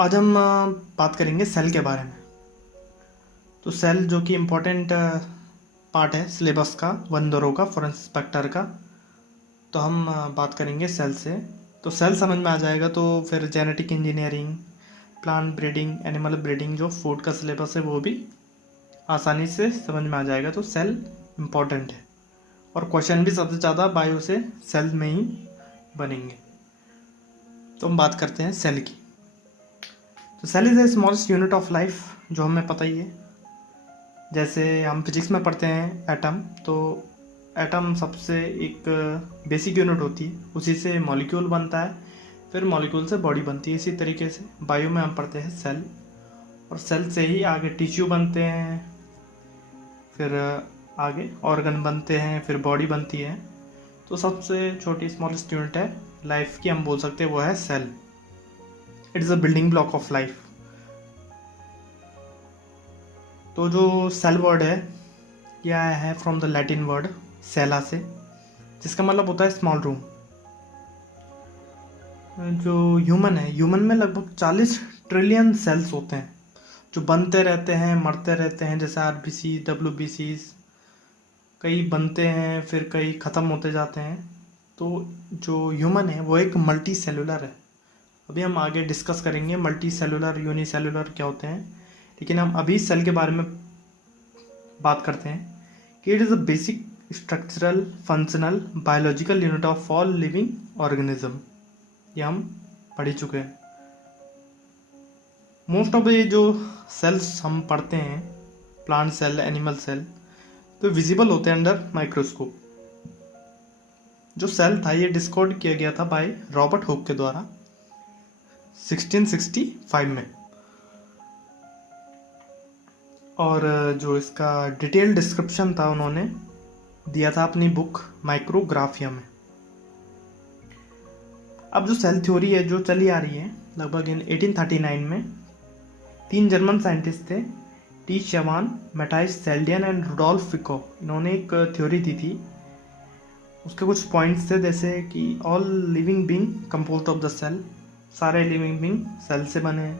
आज हम बात करेंगे सेल के बारे में। तो सेल जो कि इम्पोर्टेंट पार्ट है सिलेबस का, 1-2 का, फॉरेन इंस्पेक्टर का। तो हम बात करेंगे सेल से। तो सेल समझ में आ जाएगा तो फिर genetic engineering, plant breeding, animal breeding, जो फूड का सिलेबस है वो भी आसानी से समझ में आ जाएगा। तो सेल इम्पोर्टेंट है और क्वेश्चन भी सबसे ज़्यादा बायो से सेल में ही बनेंगे। तो हम बात करते हैं सेल की। तो cell is the smallest unit of life, जो हमें पता ही है। जैसे हम फिजिक्स में पढ़ते हैं एटम, तो एटम सबसे एक बेसिक यूनिट होती है, उसी से मॉलिक्यूल बनता है, फिर मॉलिक्यूल से बॉडी बनती है। इसी तरीके से बायो में हम पढ़ते हैं सेल, और सेल से ही आगे टिश्यू बनते हैं, फिर आगे ऑर्गन बनते हैं, फिर बॉडी बनती है। तो सबसे छोटी स्मॉलेस्ट यूनिट है लाइफ की, हम बोल सकते हैं वो है cell. It is a building block of life. तो जो सेल वर्ड है यह आया है from the Latin word cella से, जिसका मतलब होता है स्मॉल रूम। जो ह्यूमन है, ह्यूमन में लगभग 40 ट्रिलियन सेल्स होते हैं जो बनते रहते हैं, मरते रहते हैं। जैसे आरबीसी, डब्ल्यूबीसी, कई बनते हैं फिर कई ख़त्म होते जाते हैं। तो जो ह्यूमन है वो एक मल्टी सेलुलर है। अभी हम आगे डिस्कस करेंगे मल्टी सेलुलर, यूनिसेलुलर क्या होते हैं, लेकिन हम अभी सेल के बारे में बात करते हैं कि it is a basic structural, functional, biological unit of all living organism. ये हम पढ़ ही चुके हैं। मोस्ट ऑफ ये जो सेल्स हम पढ़ते हैं, प्लांट सेल, एनिमल सेल, तो विजिबल होते हैं अंडर माइक्रोस्कोप। जो सेल था ये डिस्कवर्ड किया गया था बाय रॉबर्ट हुक के द्वारा 1665 में, और जो इसका डिटेल डिस्क्रिप्शन था उन्होंने दिया था अपनी बुक माइक्रोग्राफिया में। अब जो सेल थ्योरी है जो चली आ रही है लगभग इन 1839 में, 3 जर्मन साइंटिस्ट थे, T Schwann, Matthias Schleiden and Rudolf फिको। इन्होंने एक थ्योरी दी थी। उसके कुछ पॉइंट्स थे जैसे कि all living being composed of the cell, सारे लिविंग बीइंग सेल से बने हैं।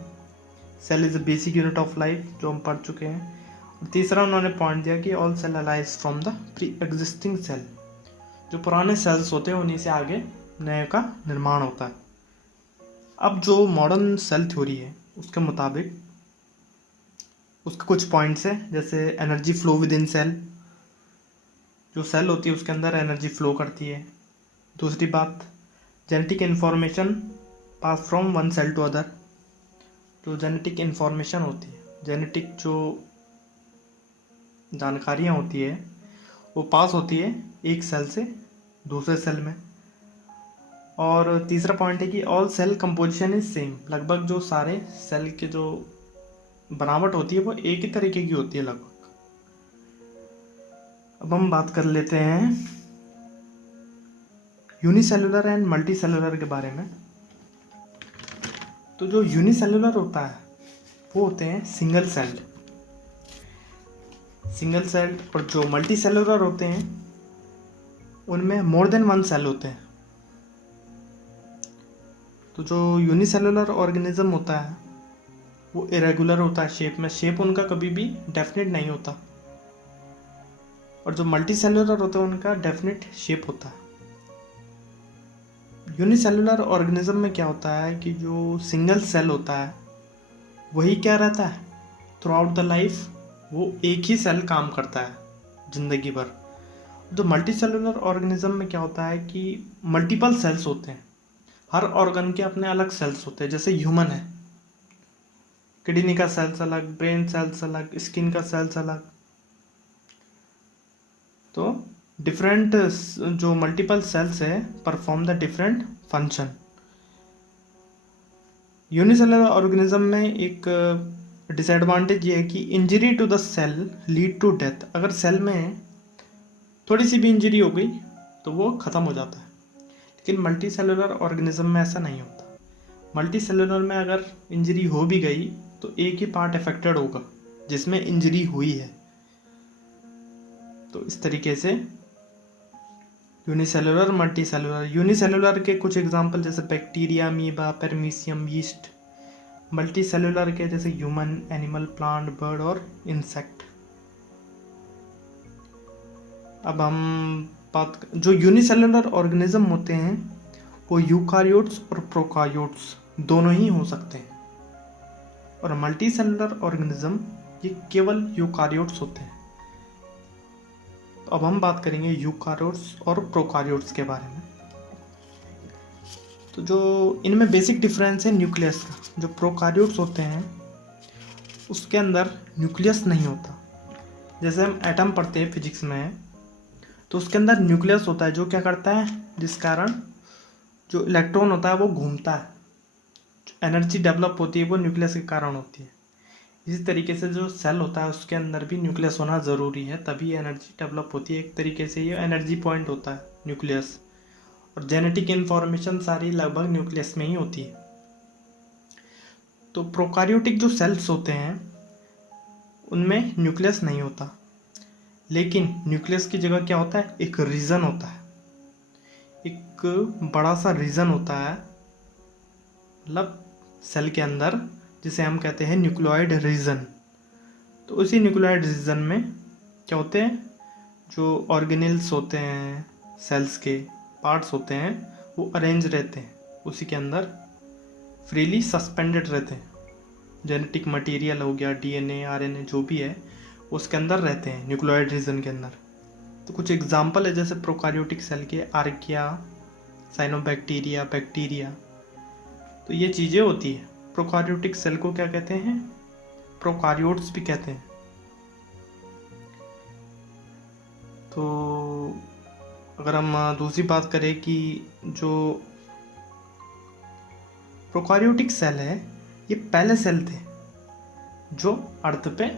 Cell is the basic unit of life, जो हम पढ़ चुके हैं। और तीसरा उन्होंने पॉइंट दिया कि all cell arise from the pre existing cell, जो पुराने सेल्स होते हैं उन्हीं से आगे नए का निर्माण होता है। अब जो मॉडर्न सेल थ्योरी है उसके मुताबिक उसके कुछ पॉइंट्स हैं, जैसे energy flow within cell, जो सेल होती है उसके अंदर एनर्जी फ्लो करती है। दूसरी बात, genetic information pass from one cell to other, जो जेनेटिक इन्फॉर्मेशन होती है, जेनेटिक जो जानकारियाँ होती है वो पास होती है एक सेल से दूसरे सेल में। और तीसरा पॉइंट है कि all cell composition is same, लगभग जो सारे सेल के जो बनावट होती है वो एक ही तरीके की होती है लगभग। अब हम बात कर लेते हैं यूनिसेलुलर एंड मल्टी सेलुलर के बारे में। तो जो यूनिसेलुलर होता है वो होते हैं सिंगल सेल, और जो मल्टी सेलुलर होते हैं उनमें मोर देन वन सेल होते हैं। तो जो यूनिसेलुलर ऑर्गेनिज्म होता है वो इरेगुलर होता है शेप में, शेप उनका कभी भी डेफिनेट नहीं होता। और जो मल्टी सेलुलर होते हैं उनका डेफिनेट शेप होता है। यूनिसेलुलर ऑर्गेनिज्म में क्या होता है कि जो सिंगल सेल होता है वही क्या रहता है थ्रू आउट द लाइफ, वो एक ही सेल काम करता है ज़िंदगी भर। जो मल्टी सेलुलर ऑर्गेनिज्म में क्या होता है कि मल्टीपल सेल्स होते हैं, हर ऑर्गन के अपने अलग सेल्स होते हैं। जैसे ह्यूमन है, किडनी का सेल्स अलग, ब्रेन सेल्स अलग, स्किन का सेल्स अलग। तो डिफरेंट जो मल्टीपल सेल्स है perform the different function. Unicellular organism में एक डिसएडवांटेज ये है कि injury to the cell lead to death. अगर सेल में थोड़ी सी भी इंजरी हो गई तो वो ख़त्म हो जाता है, लेकिन मल्टी सेलुलर ऑर्गेनिज्म में ऐसा नहीं होता। मल्टी सेलुलर में अगर इंजरी हो भी गई तो एक ही पार्ट अफेक्टेड होगा जिसमें इंजरी हुई है। तो इस तरीके से यूनिसेलुलर, मल्टी सेलुलर। यूनिसेलुलर के कुछ एग्जांपल जैसे bacteria, amoeba, paramecium, yeast, multi cellular के जैसे ह्यूमन, एनिमल, प्लांट, बर्ड और इंसेक्ट। अब हम जो यूनिसेलुलर ऑर्गेनिज्म होते हैं वो यूकारियोट्स और प्रोकारियोट्स दोनों ही हो सकते हैं, और मल्टी सेलुलर ऑर्गेनिज्म ये केवल यूकारियोट्स होते हैं। तो अब हम बात करेंगे यूकारियोट्स और प्रोकारियोट्स के बारे में। तो जो इनमें बेसिक डिफरेंस है न्यूक्लियस का। जो प्रोकारियोट्स होते हैं उसके अंदर न्यूक्लियस नहीं होता। जैसे हम एटम पढ़ते हैं फिजिक्स में, तो उसके अंदर न्यूक्लियस होता है जो क्या करता है, जिस कारण जो इलेक्ट्रॉन होता है वो घूमता है, जो एनर्जी डेवलप होती है वो न्यूक्लियस के कारण होती है। इसी तरीके से जो सेल होता है उसके अंदर भी न्यूक्लियस होना ज़रूरी है, तभी एनर्जी डेवलप होती है। एक तरीके से ये एनर्जी पॉइंट होता है न्यूक्लियस, और जेनेटिक इन्फॉर्मेशन सारी लगभग न्यूक्लियस में ही होती है। तो प्रोकारियोटिक जो सेल्स होते हैं उनमें न्यूक्लियस नहीं होता, लेकिन न्यूक्लियस की जगह क्या होता है, एक रीजन होता है, एक बड़ा सा रीजन होता है, मतलब सेल के अंदर, जिसे हम कहते हैं न्यूक्लियोइड रीजन। तो उसी न्यूक्लियोइड रीजन में क्या होते हैं, जो ऑर्गेनेल्स होते हैं, सेल्स के पार्ट्स होते हैं, वो अरेंज रहते हैं उसी के अंदर, फ्रीली सस्पेंडेड रहते हैं। जेनेटिक मटेरियल हो गया, डीएनए, आरएनए जो भी है उसके अंदर रहते हैं न्यूक्लियोइड रीजन के अंदर। तो कुछ एग्जांपल है जैसे प्रोकारियोटिक सेल के आर्किया, साइनोबैक्टीरिया, बैक्टीरिया, तो ये चीज़ें होती है। प्रोकारियोटिक सेल को क्या कहते हैं, प्रोकारियोट्स भी कहते हैं। तो अगर हम दूसरी बात करें कि जो प्रोकारियोटिक सेल है ये पहले सेल थे जो अर्थ पे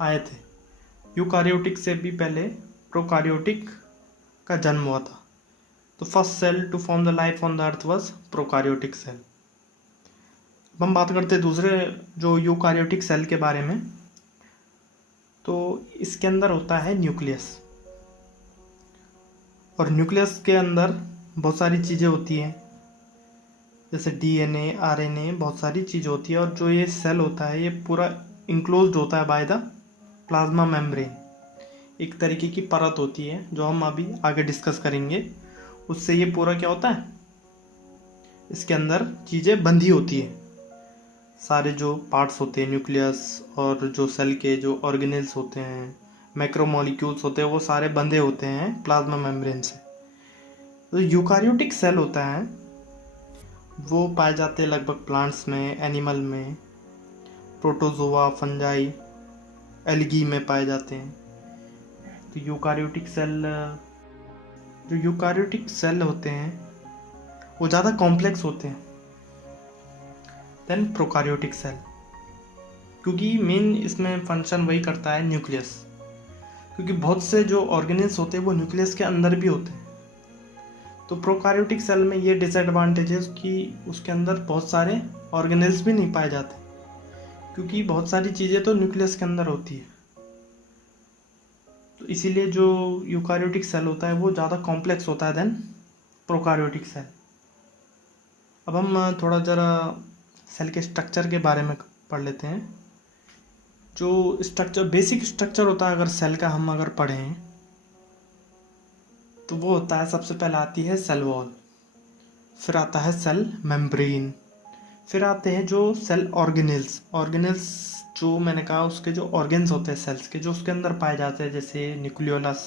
आए थे। यूकारियोटिक से भी पहले प्रोकारियोटिक का जन्म हुआ था। तो first cell to form the life on the earth was prokaryotic cell. अब हम बात करते हैं दूसरे जो यूकारियोटिक सेल के बारे में। तो इसके अंदर होता है न्यूक्लियस, और न्यूक्लियस के अंदर बहुत सारी चीज़ें होती हैं जैसे डीएनए, आरएनए, बहुत सारी चीज़ें होती है। और जो ये सेल होता है ये पूरा इंक्लोज्ड होता है बाय द प्लाज्मा मेम्ब्रेन, एक तरीके की परत होती है जो हम अभी आगे डिस्कस करेंगे। उससे ये पूरा क्या होता है, इसके अंदर चीज़ें बंधी होती है, सारे जो पार्ट्स होते हैं न्यूक्लियस और जो सेल के जो ऑर्गेनेल्स होते हैं, मैक्रोमोलिक्यूल्स होते हैं, वो सारे बंधे होते हैं प्लाज्मा मेम्ब्रेन से। तो यूकारियोटिक सेल होता है वो पाए जाते हैं लगभग प्लांट्स में, एनिमल में, प्रोटोजोआ, फंजाई, एल्गी में पाए जाते हैं। तो यूकारियोटिक सेल होते हैं वो ज़्यादा कॉम्प्लेक्स होते हैं देन प्रोकारियोटिक सेल, क्योंकि मेन इसमें फंक्शन वही करता है न्यूक्लियस। क्योंकि बहुत से जो ऑर्गेनेल्स होते हैं वो न्यूक्लियस के अंदर भी होते हैं। तो प्रोकारियोटिक सेल में ये डिसएडवांटेज है कि उसके अंदर बहुत सारे ऑर्गेनेल्स भी नहीं पाए जाते, क्योंकि बहुत सारी चीज़ें तो न्यूक्लियस के अंदर होती है। तो इसीलिए जो यूकारियोटिक सेल होता है वो ज़्यादा कॉम्प्लेक्स होता है देन प्रोकारियोटिक सेल। अब हम थोड़ा ज़रा सेल के स्ट्रक्चर के बारे में पढ़ लेते हैं। जो स्ट्रक्चर, बेसिक स्ट्रक्चर होता है अगर सेल का हम अगर पढ़ें तो वो होता है, सबसे पहले आती है सेल वॉल, फिर आता है सेल मेम्ब्रेन, फिर आते हैं जो सेल ऑर्गेनेल्स जो मैंने कहा उसके जो ऑर्गेन्स होते हैं सेल्स के जो उसके अंदर पाए जाते हैं, जैसे nucleolus,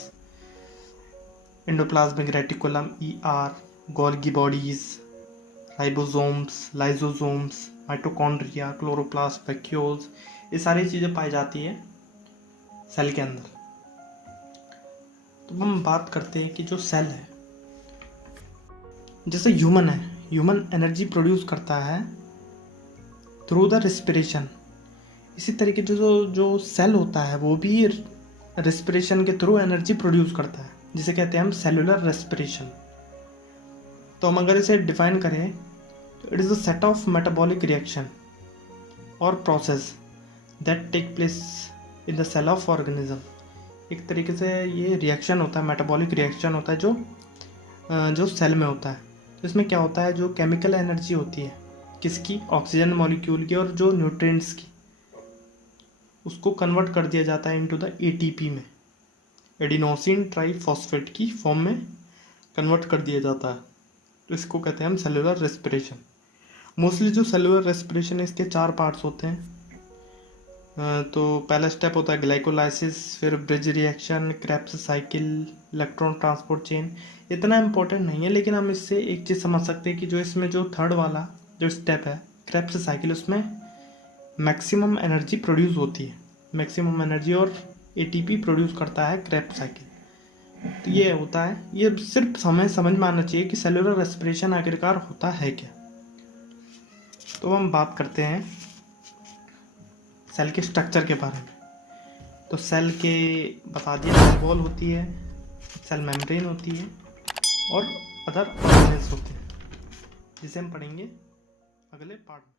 endoplasmic reticulum, ER, Golgi bodies, ribosomes, lysosomes, mitochondria, chloroplast, vacuoles, ये सारी चीज़ें पाई जाती है सेल के अंदर। तो हम बात करते हैं कि जो सेल है, जैसे ह्यूमन है, ह्यूमन एनर्जी प्रोड्यूस करता है थ्रू द रेस्पिरेशन। इसी तरीके से जो सेल होता है वो भी रेस्पिरेशन के थ्रू एनर्जी प्रोड्यूस करता है, जिसे कहते हैं हम सेलुलर रेस्पिरेशन। तो हम अगर इसे डिफाइन करें तो it is a set of metabolic reaction और process that take place in the cell of organism. एक तरीके से ये रिएक्शन होता है, मेटाबॉलिक रिएक्शन होता है जो सेल में होता है। तो इसमें क्या होता है, जो केमिकल एनर्जी होती है किसकी, ऑक्सीजन मॉलिक्यूल की और जो न्यूट्रिएंट्स की, उसको कन्वर्ट कर दिया जाता है इनटू द एटीपी में, एडिनोसिन ट्राइफॉस्फेट की फॉर्म में कन्वर्ट कर दिया जाता है। तो इसको कहते हैं हम सेलुलर रेस्पिरेशन। मोस्टली जो सेलुलर रेस्पिरेशन है इसके 4 पार्ट्स होते हैं। तो पहला स्टेप होता है ग्लाइकोलाइसिस, फिर bridge reaction, Krebs cycle, electron transport chain. इतना इम्पोर्टेंट नहीं है, लेकिन हम इससे एक चीज़ समझ सकते हैं कि जो इसमें जो थर्ड वाला जो स्टेप है क्रेब्स साइकिल, उसमें मैक्सिमम एनर्जी प्रोड्यूस होती है, मैक्सिमम एनर्जी और एटीपी प्रोड्यूस करता है क्रेब्स साइकिल। तो ये होता है, ये सिर्फ हमें समझ में आना चाहिए कि सेलुलर रेस्पिरेशन आखिरकार होता है क्या। तो हम बात करते हैं सेल के स्ट्रक्चर के बारे में। तो सेल के बता दिया, सेल वॉल होती है, सेल मेम्ब्रेन होती है और अदर ऑर्गेनेल्स होते हैं, जिसे हम पढ़ेंगे अगले पार्ट में।